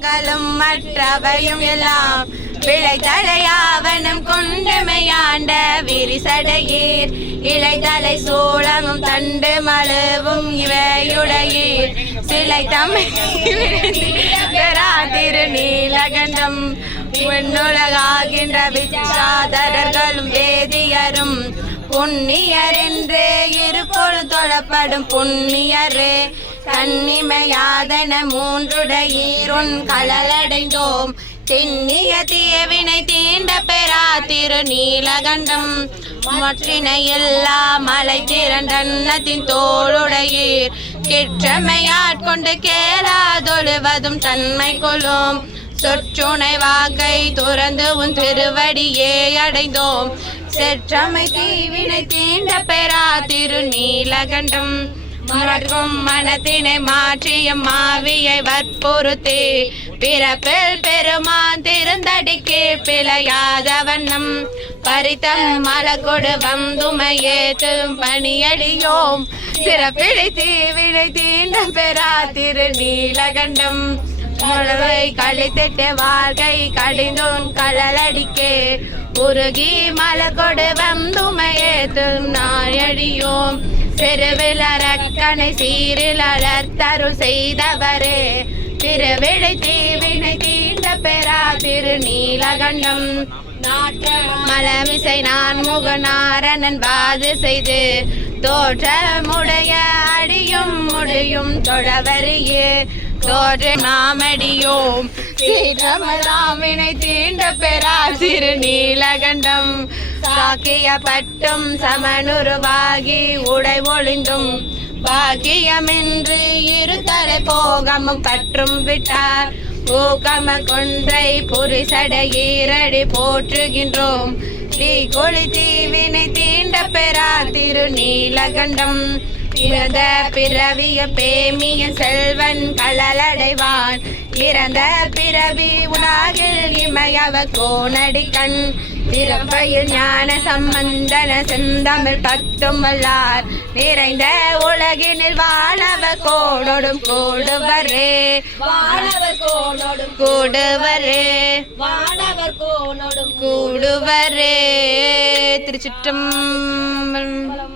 நாங்களும் மற்றவையும் எல்லாம். பிழைத்தடையாவனம் கொண்டமையாண்ட விரிசடையீர். இலைதலை சோளமும் தண்டு மழுவும் இவையுடையீர். சிலை தம்மை பெறா திருநீலகண்டம். விண்ணுலகாகின்ற விச்சாதரர்களும் வேதியரும். புண்ணியர் என்றே இருப்பொழு தொழப்படும் புண்ணியரே. கண்ணிமையாதன மூன்றுடையீருன் கலலடைந்தோம். திண்ணிய தீவினை தீண்ட பெறா திரு நீலகண்டம் மற்றினை எல்லா மலை திரண்டன்னத்தின் தோளுடையீர் கிற்றமையாட்கொண்டு கேளாதொழுவதும் தன்மை கொள்ளும். சொற்றுணை வாக்கை துறந்து உன் திருவடியே அடைந்தோம். செற்றமை தீவினை தீண்ட பெறா திரு நீலகண்டம் மறக்கும் மனத்தினை மாற்றியும் மாவியை வற்புறுத்தி. பிறப்பில் பெருமான் திருந்தடிக்கு பிழையாத வண்ணம். பறித்தம் மலக்கொடு வந்துமையேற்றும் பணியடியோம். சிறப்பிழை தீவினை தீண்ட பெறா திரு நீலகண்டம். முழவை கழித்திட்டு வாழ்க்கை கடிந்தும் கடலடிக்கே உருகி மலக்கொடு வந்துமையேற்றும் நாயடியோம். பெருவில் அரக்கனை சீரில் அலர்த்தருள் செய்தவரே. திருவிழை தீவினை தீண்ட பெறா திரு நீலகண்டம் மலமிசை நான் முகநாரணன் பாது செய்து தோற்றமுடைய அடியும் முடியும் தொடவரியே தோற்ற நாமடியோம் சீற்றமலாமினை தீண்ட பெறா திரு நீலகண்டம் சாக்கிய பட்டும் சமனுருவாகி உடை ஒளிந்தும். பாக்கியமின்றி இருதலை போகமும் பற்றும் விட்டார். ஊக்கம கொன்றை புரிசட ஈரடி போற்றுகின்றோம். தீ கொளி தீவினை தீண்ட பெறா திரு நீலகண்டம் பிறந்த பிறவிய பேமிய செல்வன் கழலடைவான். இறந்த பிறவி உலகில் இமையவ கோணடி கண் திறப்பையில் ஞான சம்பந்தன செந்தமிழ் பத்தும் வல்லார். நிறைந்த உலகினில் வாழவ கோடோடும் கூடுவரே. வானவர் கோனோடும் கூடுவரே. வானவர் கோனோடும் கூடுவரே. திருச்சிற்றம்பலம்.